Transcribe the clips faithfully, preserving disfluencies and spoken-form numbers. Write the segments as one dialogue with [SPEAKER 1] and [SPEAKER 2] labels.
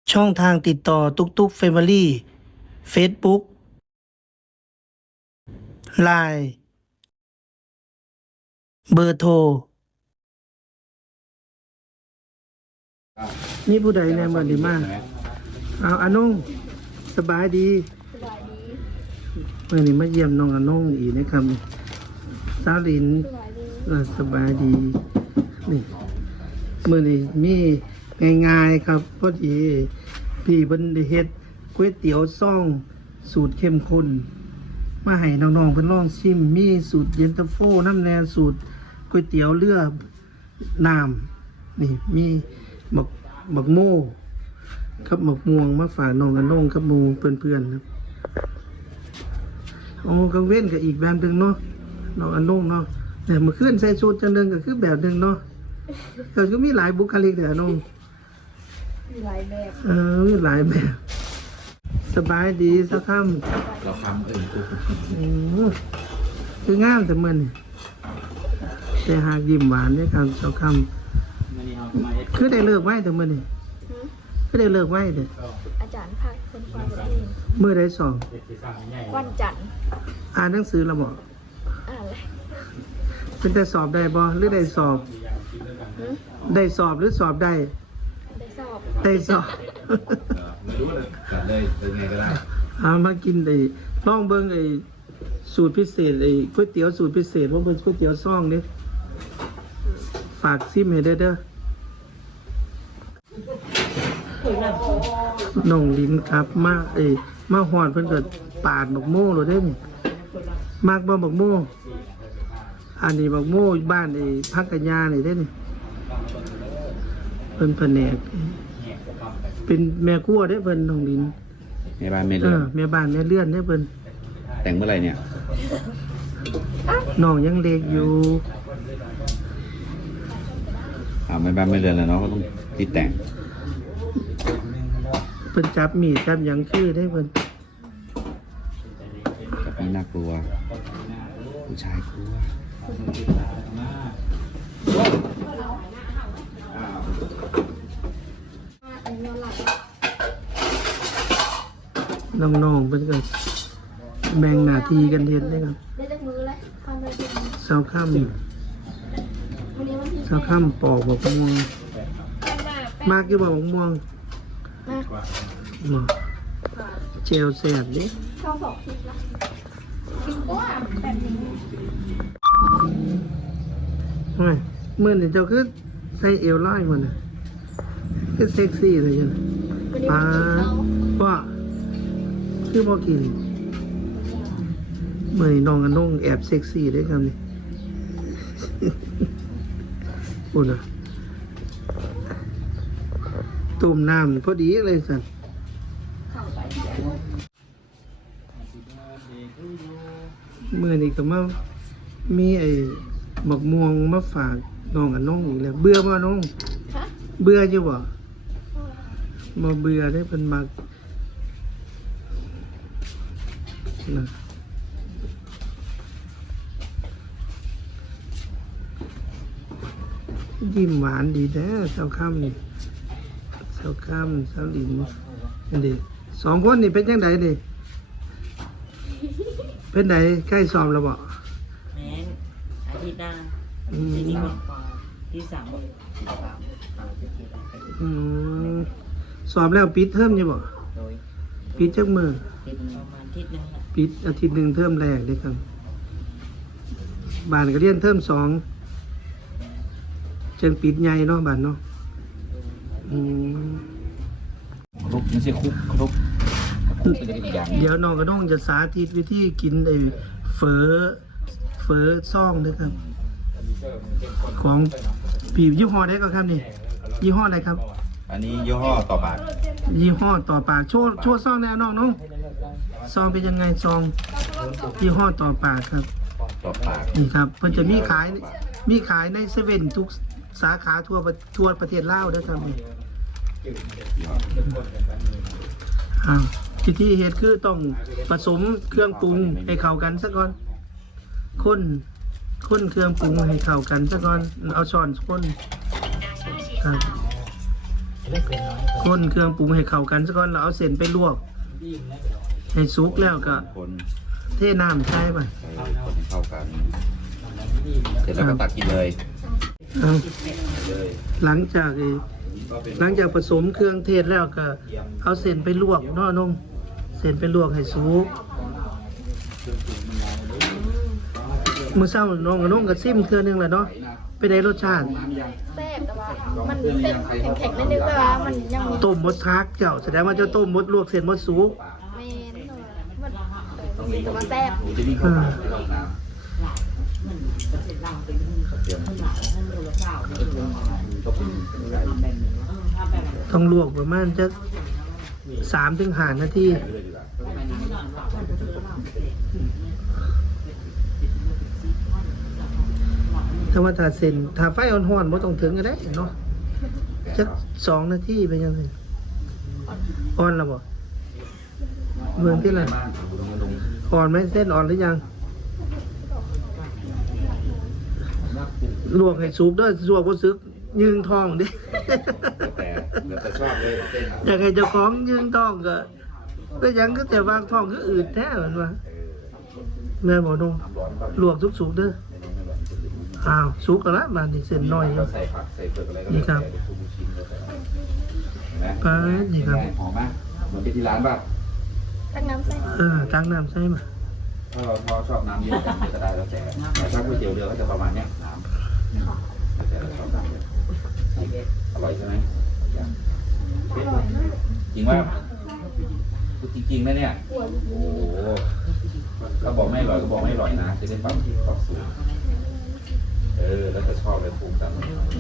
[SPEAKER 1] ช่องทางติดต่อตุกตุกเฟมิลี่เฟซบุ๊กไลน์เบอร์โทรนี่ผู้ใดแนมวันดีมากเอาอานุ่งสบายดีเมื่อนี้มาเยี่ยมน้องอานุ่งอีกนะครับสาวลินเออสบายดีนี่เมื่อนี้มีง่ายๆครับพอดีพี่เพิ่นได้เฮ็ดก๋วยเตี๋ยวซ่องสูตรเข้มข้นมาให้น้องๆเพิ่นลองชิมมีสูตรเย็นตาโฟน้ำแนนสูตรก๋วยเตี๋ยวเรือน้ำนี่มีบักบักโม่ครับบักม่วงมาฝากน้องกันน้องกับหมู่เพื่อนๆครับโอ้กังเว้นกับอีกแบบหนึงเนาะน้องอันน้องเนาะแต่เมื่อคืนใส่สูตรจังนึงก็คือแบบหนึงเนาะก็คือมีหลายบุคลิกเด้อน้อง
[SPEAKER 2] มีหลายแบบ
[SPEAKER 1] เออมีหลายแบบสบายดีสักคำ
[SPEAKER 3] เราคำเองคือ
[SPEAKER 1] อืมคืองามแต่มันแต่หากยิ้มหวานเนี่ยครับสักคำคือได้เลิกไว้แต่มันนี่คือได้เลิกไว้เด้อ
[SPEAKER 2] อาจารย์ภาคคนฟังเอง
[SPEAKER 1] เมื่อได้สอบ
[SPEAKER 2] วันจันทร์
[SPEAKER 1] อ่านหนังสือเราบอก
[SPEAKER 2] อ่านเลย
[SPEAKER 1] เป็นแต่สอบได้บ่หรือได้สอบ
[SPEAKER 2] หึ
[SPEAKER 1] ได้สอบหรือสอบได้
[SPEAKER 2] ได้สอบ
[SPEAKER 1] ได้สอบ
[SPEAKER 3] ไม่รู้เลยจัดเลยเป็นไงก็ได้
[SPEAKER 1] เอามากินไอ้ลองเบิ่งไอ้สูตรพิเศษไอ้ก๋วยเตี๋ยวสูตรพิเศษว่าเป็นก๋วยเตี๋ยวซ่องนี่ฝากซิมให้เด้อเด้อน้องลิ้นครับมาเอ้ยมาหอดเพิ่นก็ปาดบักโม่โลดเด้นี่มักบ่บักโม่อันนี้บักโม่บ้านไอ้พักกัญญานี่เด้นี่เพิ่นแผนกเป็นแม่ครัวเด้เพิ่นน้องลิ้น
[SPEAKER 3] ในบ้านไม่
[SPEAKER 1] เอ
[SPEAKER 3] เลือ
[SPEAKER 1] อแม่บ้านแม่เลื่อนเด้เพิ่น
[SPEAKER 3] แต่งเมื่อไหร่เนี่ย
[SPEAKER 1] น้องยังเล็กอยู่
[SPEAKER 3] อ่าไม่บ้านไม่เรือนแล้วเนาะก็ต้องติดแต่ง
[SPEAKER 1] เพิ่นจับมีดจับหยังคือได้เพิ่น
[SPEAKER 3] กับนี่น่ากลัว ผู้ชายกลัว
[SPEAKER 2] อันนี้หลัก
[SPEAKER 1] น้องๆเพิ่นก็แบ่งหน้าที่กันเฮ็ดเด้ครับ
[SPEAKER 2] ได้จากมือเลยทำได้จากมือ
[SPEAKER 1] เช้าค่ำ
[SPEAKER 2] วันนี้วันที่
[SPEAKER 1] เช้าค่ำปอกบักม่วง
[SPEAKER 2] แป้งหน้าแป้ง
[SPEAKER 1] มากอยู่บ่บักม่วง
[SPEAKER 2] มา
[SPEAKER 1] บ่เจลแซ่บเด้
[SPEAKER 2] เข้าสองคลิปละคลิปว่าแบบนี้
[SPEAKER 1] โอ้ยมื้อนี้เจ้าคือใส่เอวลอยหมดน่ะคือเซ็กซี่เลยจัง
[SPEAKER 2] วันนี้
[SPEAKER 1] ปา
[SPEAKER 2] วันที่เขา
[SPEAKER 1] ว่าคือบ่กินมื้อนี้น้องกับน้องแอบเซ็กซี่เด้ครับนี่ พูดนะต้มน้ำพอดีเลยสันเมื่อนี้ก็มามีไอ้บักม่วงมาฝากน้องกับน้องอีกแล้ว เบื่อบ่น้อง
[SPEAKER 2] ฮะ
[SPEAKER 1] เบื่ออยู่บ่มาเบื่อได้เป็นมักนะยิ้มหวานดีแท้เช้าค่ำนี่เช้าค่ำเช้าลินอันนี้สองคนนี่เป็นยังไงนี่เป็นไหนใกล้สอบแล้วบ่
[SPEAKER 4] แม้นอาทิตย์หน้า
[SPEAKER 1] อืม
[SPEAKER 4] ที่นี่ก่อนกว่าที่สามบอกที่สาม
[SPEAKER 1] อืมสอบแล้วปิดเทอมอยู่บ่
[SPEAKER 4] โดย
[SPEAKER 1] ปิดจักมือ
[SPEAKER 4] ติดประมาณอาทิตย์หนึงแหละ
[SPEAKER 1] ปิดอาทิตย์หนึ่งเทอมแรกเด้อครับบ้านก็เรียนเทอมสองจังปิดใหญ่เนาะบ้านเนาะอืม
[SPEAKER 3] ครุกไม่ใช่คุกครุกคุกเป็นอีกอย่าง
[SPEAKER 1] เดี๋ยวน้องก็ต้องจะสาธิตวิธีกินไอ้เฝอเฝอซ่องเด้อครับ ของปียี่ห้อใดก็ครับนี่ยี่ห้อใดครับ
[SPEAKER 3] อันนี้ยี่ห้อต่อปาก
[SPEAKER 1] ยี่ห้อต่อปากโชว์โชว์ซ่องแน่น้องน้องซองเป็นยังไงซองยี่ห้อต่อปากครับ
[SPEAKER 3] ต่อปาก
[SPEAKER 1] นี่ครับเพิ่นจะมีขายมีขายในเซเว่นทุกสาขาทั่วประทั่วประเทศลาวเด้อครับนี่อ้าววิธีเฮ็ดคือต้องผสมเครื่องปรุงให้เข้ากันซะก่อนคนคนเครื่องปรุงให้เข้ากันซะก่อนเอาช้อนคนครับคนเครื่องปรุงให้เข้ากันซะก่อนแล้วเอาเส้นไปลวกให้สุกแล้วก็
[SPEAKER 3] คน
[SPEAKER 1] เทน้ำใส่ไป
[SPEAKER 3] ใส่คนให้เข้ากัน เสร็จแล้วก็ตักกินเลย
[SPEAKER 1] เอา
[SPEAKER 3] เลย
[SPEAKER 1] หลังจากไอ้
[SPEAKER 3] ก็เป็น
[SPEAKER 1] หลังจากผสมเครื่องเทศแล้วก็เอาเส้นไปลวกเนาะนงเส้นไปลวกให้สุกมื้อเช้าน้องกับน้องก็ซิมเทื่อนึงแหละเนาะไปได้รสชาติ
[SPEAKER 2] แซ่บแต่ว่ามันเส้นแข็งๆนิดนึงแต่ว่ามันยังมี
[SPEAKER 1] ต้มมดทักเจ้าแสดงว่าเจ้าต้มมดลวกเส้นมดสุก
[SPEAKER 2] เมนมันแต่ว่าแซ่บ
[SPEAKER 3] หนูจะวิ่งเข้าไปในห้องน้
[SPEAKER 4] มันประเทศลาวเป็นหุ้น
[SPEAKER 3] ำเตรียม
[SPEAKER 4] หุ้นหลายหุ้นโดนเจ้าเออ
[SPEAKER 3] ก็เป็นเป็นไก่
[SPEAKER 4] แบบนี้เออถ้าแบบนั้น
[SPEAKER 1] ต้องลวกประมาณจะสามถึงห้านาที
[SPEAKER 3] เลยดีกว่า
[SPEAKER 1] ถ้าว่าถ้าเส้นถ้าไฟอ่อนๆบ่ต้องถึงก็ได้เนาะจักสองนาทีเป็นยังไงอ่อนแล้วบ่เมืองที่ละ
[SPEAKER 3] บ้านคุณต้องมาลง
[SPEAKER 1] อ่อนไหมเส้นอ่อนหรือยังลวกให้สุกเด้อลวกบ่สึกยืงท้องเด้
[SPEAKER 3] แต่แล้วแต่ชอบเลยเส้นอะ
[SPEAKER 1] อยากให้เจ้าของยืงท้องก็ก็ยังก็แต่วางท้องก็อืดแท้เหมือนว่าแม่บ่นง
[SPEAKER 3] น้ำร้อนก็
[SPEAKER 1] ลวกสุกๆเด้ออ้าวสุกแล้วละบาดนี้เส้นน้อย
[SPEAKER 3] ก็ใส่ผักใส่เปลือกอะไรก็ได้ใส่ทุกชิ้นก็ใส่เห็นไหม
[SPEAKER 1] ไปนี่ครับ
[SPEAKER 3] หอมมากเหมือนไปที่ร้านป่ะ
[SPEAKER 2] ตั้งน้ำใส่
[SPEAKER 1] เออตั้งน้ำใส่มา
[SPEAKER 3] ถ้าเราพอชอบน้ำเยอะกันก็ได้แล้วแต่แต่ถ้าก๋วยเตี๋ยวเรือก็จะประมาณเนี้ยน้ำแล้วแต่เราชอบน้ำเยอะอร่อยใช่ไหมจริงว่าพูดจริงๆนะเนี่ยโอ้โหถ้าบอกไม่อร่อยก็บอกไม่อร่อยนะจะได้ปรับปรับสูตรเออแล้วจะชอบเลยปรุงตาม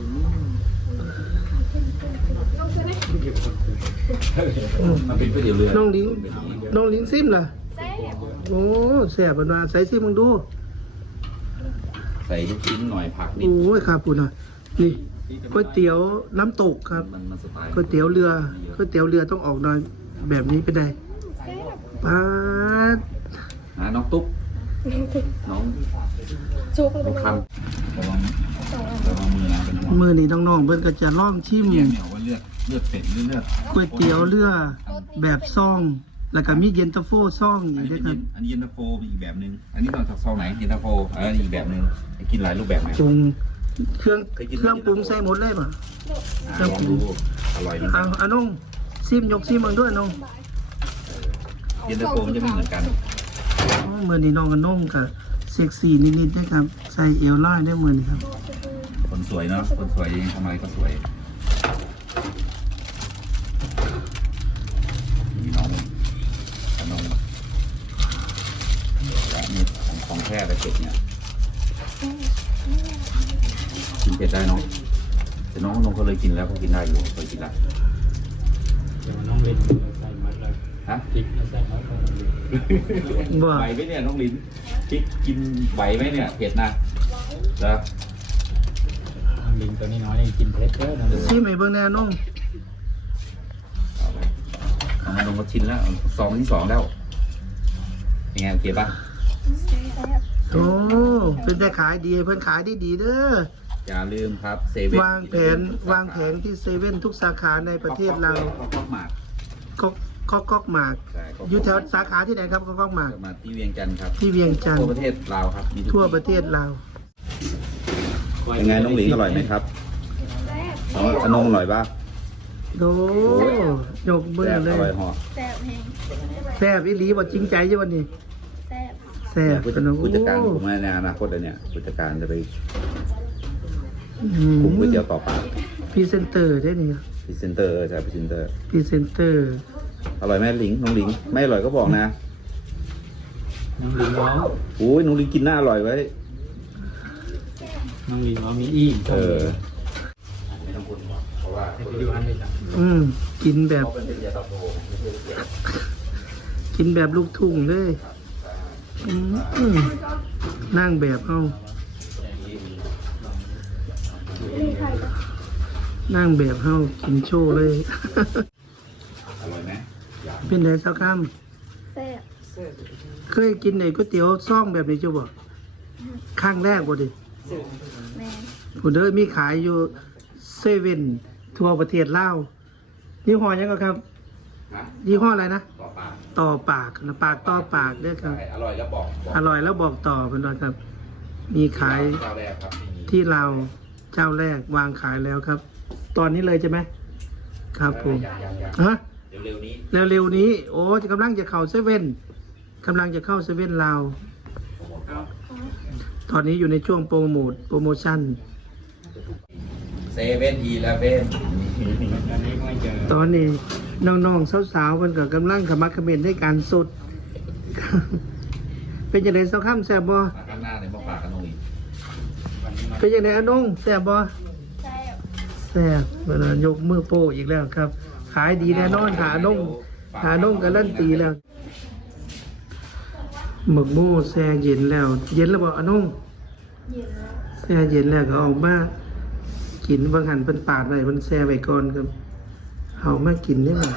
[SPEAKER 3] มันเป็นก๋วยเตี๋ยวเรือ
[SPEAKER 1] น้องลิงน้องลิงซิมล่ะ
[SPEAKER 2] แซ่บ
[SPEAKER 1] โอ้แซ่บมันว่าใส่ซิมมึงดู
[SPEAKER 3] ใส่ลูกชิ้นหน่อยผักนิด
[SPEAKER 1] โอ้ยครับคุณน่ะนี่ก๋วยเตี๋ยวน้ำตกครับ
[SPEAKER 3] มันมันสไตล์
[SPEAKER 1] ก๋วยเตี๋ยวเรือก๋วยเตี๋ยวเรือต้องออกหน่อยแบบนี้เป็นไง
[SPEAKER 2] แซ่บ
[SPEAKER 1] ปาด
[SPEAKER 3] นะน้องตุ๊กน้อง
[SPEAKER 2] ชุบล
[SPEAKER 3] น้อง
[SPEAKER 2] ง
[SPEAKER 3] คำระวังระวังมือนะเป็นห่วง
[SPEAKER 1] มื้อนี้น้องๆเพิ่นก็จะลองชิม
[SPEAKER 3] เกี่ยวเหนียวว่าเลือดเลือดเป็ดหรือเลือด
[SPEAKER 1] ก๋วยเตี๋ยวเรือแบบซ่องแล้วก็มีเย็นตาโฟซ่อง
[SPEAKER 3] อั
[SPEAKER 1] อี
[SPEAKER 3] น
[SPEAKER 1] ก
[SPEAKER 3] นี้
[SPEAKER 1] ด้
[SPEAKER 3] เป็
[SPEAKER 1] วน ยครับ
[SPEAKER 3] เย็นอันนี้เย็นตาโฟมีอีกแบบนึงอันนี้ตอนซองไหนเย็นตาโฟเอออีกแบบนึงกินหลายรูปแบบไหม
[SPEAKER 1] ปรุงเครื่องเครื่องปรุงใส่หมดเลยป่ะ
[SPEAKER 3] อ่าลองดูอร่อยมัน
[SPEAKER 1] เอาอาน้องซิมยกซิมมึงด้วยน้อง
[SPEAKER 3] เย็นตาโฟมันจะไม่เหมือนกัน
[SPEAKER 1] อ๋อมื้อนี้น้องกับน้องก็เซ็กซี่นิดๆนะครับใส่เอวลอยได้มื้อนี้ครับ
[SPEAKER 3] คนสวยเนาะคนสวยทำอะไรก็สวยมีน้องน้องและนี่ของของแท้แต่เป็ดเนี่ยกินเผ็ดได้น้องแต่น้องน้องเขาเลยกินแล้วเขากินได้อยู่เคยกินแล้ว
[SPEAKER 5] น้องเล่นใส่มัดเลย
[SPEAKER 3] ฮะ
[SPEAKER 5] พริกใส่มัดเลย
[SPEAKER 1] บ่
[SPEAKER 3] ไหวไหมเนี่ยน้องลิ้นพริกกินไหวไหมเนี่ยเผ็ดนะแล้ว
[SPEAKER 5] น้องลิงตัวนี้น้อยกินเผ็ดเยอะนะ
[SPEAKER 1] ซิมให้เบิ่งแน่น้อง
[SPEAKER 3] น้องน้องก็ชินแล้วซองที่สองแล้วยังไงโอเคปะ
[SPEAKER 1] โอ้เป็นแต่ขายดีเพิ่นขายดีดีๆเด้อ
[SPEAKER 3] อย่าลืมครับเซเว่น
[SPEAKER 1] วางแผนวางแผนที่เซเว่นทุกสาขาในประเทศเรา
[SPEAKER 3] ก็ก็หมาก
[SPEAKER 1] ก็ก็ก๊อกหมาก
[SPEAKER 3] ใช่ก็
[SPEAKER 1] อยู่แถวสาขาที่ไหนครับก็ก๊อกหมาก
[SPEAKER 3] มาที่เวียงจันทร์ครับ
[SPEAKER 1] ที่เวียงจันท
[SPEAKER 3] ทั่ว
[SPEAKER 1] ร์
[SPEAKER 3] ประเทศลาวครับมีทุก
[SPEAKER 1] ทั่วประเทศลาว
[SPEAKER 3] ยังไงน้องหลิงอร่อยไหมครับ
[SPEAKER 2] แซ่บ
[SPEAKER 3] น้องอนงอร่อยปะ
[SPEAKER 1] โอ้ยกมือ
[SPEAKER 3] แซ่บ
[SPEAKER 1] เล
[SPEAKER 3] อย ร่อยเหอ
[SPEAKER 2] แซ่บแห้ง
[SPEAKER 1] แซ่บอีหลีบ่จริงใจอยู่วันนี้
[SPEAKER 2] แซ่บ
[SPEAKER 1] แซ่บ
[SPEAKER 3] ผู้
[SPEAKER 1] ขนม
[SPEAKER 3] ผู้จัดการ
[SPEAKER 1] โอ้
[SPEAKER 3] ผมในอนาคตเลยเนี่ยผู้จัดการจะไป
[SPEAKER 1] อื
[SPEAKER 3] คุม
[SPEAKER 1] ม
[SPEAKER 3] ก๋วยเตี๋ยวต่อปาก
[SPEAKER 1] พรีเซนเตอร์ได้นี่
[SPEAKER 3] พรีเซนเตอร์ใช่พรีเซนเตอร์
[SPEAKER 1] พรีเซนเตอร์
[SPEAKER 3] อร่อยไหมหลิงน้องหลิงไม่อร่อยก็บอกนะ
[SPEAKER 5] น้องลิงน้อง
[SPEAKER 3] โอ้ยน้องหลิงกินหน้าอร่อยไว้
[SPEAKER 5] น้องลิงน้องมีอี้
[SPEAKER 3] เออไม่ต้องพูดเพราะว่า
[SPEAKER 5] ให้ไปดูอันเลยจ้ะ
[SPEAKER 1] อืมกินแบบ
[SPEAKER 3] เขาเป็นเป็นยาตาโฟไม่ใช่เสีย
[SPEAKER 1] กินแบบลูกทุ่งเลยอืมนั่งแบบเอานั่งแบบเฮากินโชว์เลย
[SPEAKER 3] อร่อยไหม
[SPEAKER 1] เป็นไงสักค
[SPEAKER 2] แซ่บ
[SPEAKER 1] ำเคยกินไอ้ก๋วยเตี๋ยวซ่องแบบนี้จ้ะบ่ครั้งแรกบ่ดิ
[SPEAKER 2] แม่
[SPEAKER 1] ผู้เด้อมีขายอยู่เซเว่นทั่วประเทศลาวยี่ห้อยังก็ครับ
[SPEAKER 3] ฮะ
[SPEAKER 1] ยี่ห้ออะไรนะ
[SPEAKER 3] ต่อปาก
[SPEAKER 1] ต่อปากนะปากต่อปากเด้อครับ
[SPEAKER 3] ใช่อร่อยแล้วบอกบก
[SPEAKER 1] อร่อยแล้วบอกต่อเป็นด้วยครับ มีขาย
[SPEAKER 3] เจ้าแรกครับมี
[SPEAKER 1] ที่เราวเจ้าแรกวางขายแล้วครับ ตอนนี้เลยใช่ไหมครับผม
[SPEAKER 3] ยังยังยัง
[SPEAKER 1] ฮะ
[SPEAKER 3] เร็วๆนี้
[SPEAKER 1] แล้วเร็วนี้ โอ้จะกำลังจะเข้าเซเว่นกำลังจะเข้าเซเว่นลาว ตอนนี้อยู่ในช่วงโปรโมทโปรโมชั่น
[SPEAKER 3] เซเว่นอีเลฟเว่น
[SPEAKER 5] อันนี้ก็ไม่เจอ
[SPEAKER 1] ตอนนี้น้องๆสาวๆมันก็กำลังขมักเขม้นให้การสด เป็นยังไงเจ้าข้ามแซ่บบ่
[SPEAKER 3] มาข้างหน้าเนี่ยมาฝากกันหน่อย
[SPEAKER 5] วันนี้มา
[SPEAKER 1] เป็นยังไงอนงแซ่บบ่
[SPEAKER 2] ใช่แบบ
[SPEAKER 1] แซ่บเวลายกมือโป้อีกแล้วครับ ขายดีแน่นอนหาอนงหาอนงการันตีแล้วหมึกโม่แซ่เย็นแล้ว เย็นแล้วบ่อนง
[SPEAKER 2] เย็นแล้ว
[SPEAKER 1] แช่เย็นแล้วก็เอามากินบางหันเป็นปาดไว้มันแช่ไว้ก่อนครับเอามากินได้ไหม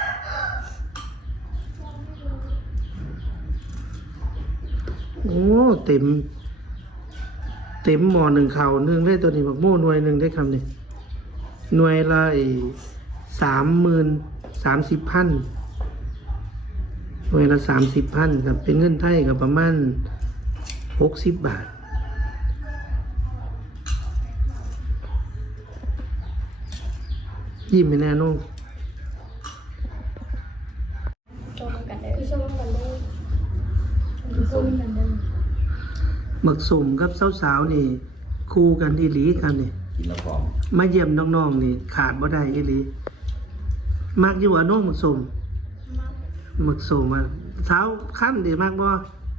[SPEAKER 1] โอ้เต็ม เต็มหม้อหนึ่งเข่าวหนึ่งได้ตัวนี้บักโม่หน่วยหนึ่งได้คำนี้หน่วยละสามหมื่นสามสิบพันหน่วยละสามสิบพันครับเป็นเงินไทยกับประมาณหกสิบบาท ยิ้มไม่แน่นุ่ง
[SPEAKER 2] โชว์กันเลยโชว์กันเลยโชว์กันเลย
[SPEAKER 1] หมึกสุ่มกับสาวๆนี่ คู่กันอีหลีกันนี่
[SPEAKER 3] กินแล้วพร้อม
[SPEAKER 1] มาเยี่ยมน้องๆนี่ ขาดบ่ได้อีหลีมากอยู่ว่าน้องหมึกสุ่ม
[SPEAKER 2] มาก
[SPEAKER 1] หมึกสุ่มอ่ะเท้าขั้นดีมากบ่
[SPEAKER 2] มาก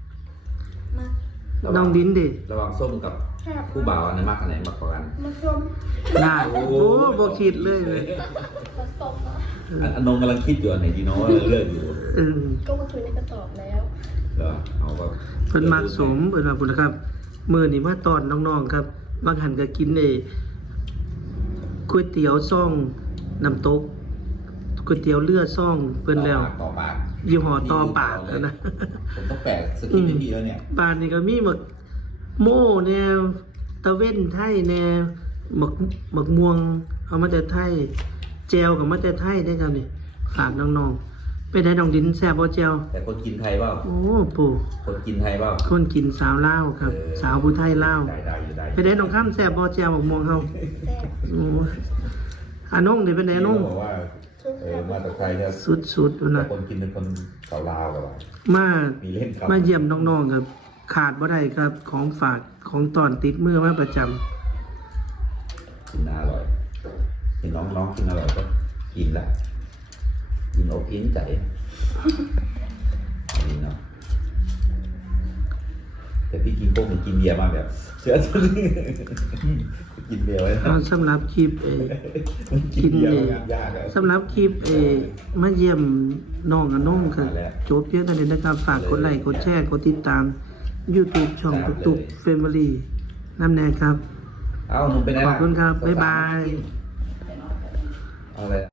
[SPEAKER 1] น้องดินดิ
[SPEAKER 3] ระหว่างส้มกับ
[SPEAKER 2] แซ่บ
[SPEAKER 3] ผู้บ่าวอันไหนมากอันไหนมากกว่ากัน
[SPEAKER 2] มาชม
[SPEAKER 1] ได้โอ้บ่คิดเลยเลย
[SPEAKER 2] ผสมอ่ะ
[SPEAKER 3] อันอันนงกำลังคิดอยู่อันไหนดีเนาะเลือกอยู่
[SPEAKER 1] เออ
[SPEAKER 2] ก็มาคุยในกระตอบแล้ว
[SPEAKER 3] เหรอเอาก็
[SPEAKER 1] เพิ่นมักสมเพิ่นว่าพุ่นนะครับ มื้อนี้มาตอนน้องๆครับบางหันก็กินไอ้ก๋วยเตี๋ยวซ่องน้ำตกก๋วยเตี๋ยวเรือซ่องเพิ่นแล้ว
[SPEAKER 3] ต่อปาก
[SPEAKER 1] ยี่ห้อต่อปากแล้วนะ
[SPEAKER 3] ผมต้องแปลกสกิปไม่มีแล้วเนี่ย
[SPEAKER 1] บ้านนี่ก็มีหมึกโม่แนวตะเว้นไทยแนวหมึกหมึกม่วง เอามาแต่ไทยแจวกับมาแต่ไทยได้ครับนี่ฝากน้องๆไปได้น้องดินแซ่บบ่แจว
[SPEAKER 3] แต่คนกินไทยเปล่า
[SPEAKER 1] โอ้ปู่
[SPEAKER 3] คนกินไทยเปล่า
[SPEAKER 1] คนกินสาวลาวครับ
[SPEAKER 3] เออ
[SPEAKER 1] สาวผู้ไทยลาว
[SPEAKER 3] ได้ได้อยู่ได้
[SPEAKER 1] ไปได้น้องข้ามแซ่บบ่แจวหมึกม่วงเฮา
[SPEAKER 2] แซ่บ
[SPEAKER 1] โอ้อาน้องนี่เป็นไดน้อง
[SPEAKER 3] บอกว่า
[SPEAKER 2] ชุด
[SPEAKER 3] เอ
[SPEAKER 2] แซ่
[SPEAKER 3] อบ มาจากไทยเนี่ย
[SPEAKER 1] สุดๆพุ่น
[SPEAKER 3] แต่
[SPEAKER 1] น่ะ
[SPEAKER 3] คนกินเป็นคนเกาลาวกับว่า
[SPEAKER 1] มา
[SPEAKER 3] มีเล่นครับ
[SPEAKER 1] มาเยี่ยมน้องๆครับ ขาดบ่ได้ครับ ของฝากของตอนติดมือมาประจำ
[SPEAKER 3] กินน่าอร่อยเห็นน้องน้องกินอร่อยก็กินแหละกินอกอินใจนี่เนาะแต่พี่กินพวกมันกินเบียร์มาแบบเชื่อสุดกินเบียร์ไว้
[SPEAKER 1] ก็สำหรับคลิปเออ
[SPEAKER 3] มันกินเบียร์มันยากอะ
[SPEAKER 1] สำหรับคลิปเออมาเยี่ยมน้องกับน้องครับจบเพียงเท่านี้นะครับ ฝากกดไลค์กดแชร์กดติดตาม YouTube ช่องตุกตุกเฟมิลี่น้ำแน่ครับ
[SPEAKER 3] เอาหนุ่มไปไหน
[SPEAKER 1] ข
[SPEAKER 3] ล่ะ
[SPEAKER 1] อบคุณครับ บ๊ายบาย
[SPEAKER 3] เอาอะไร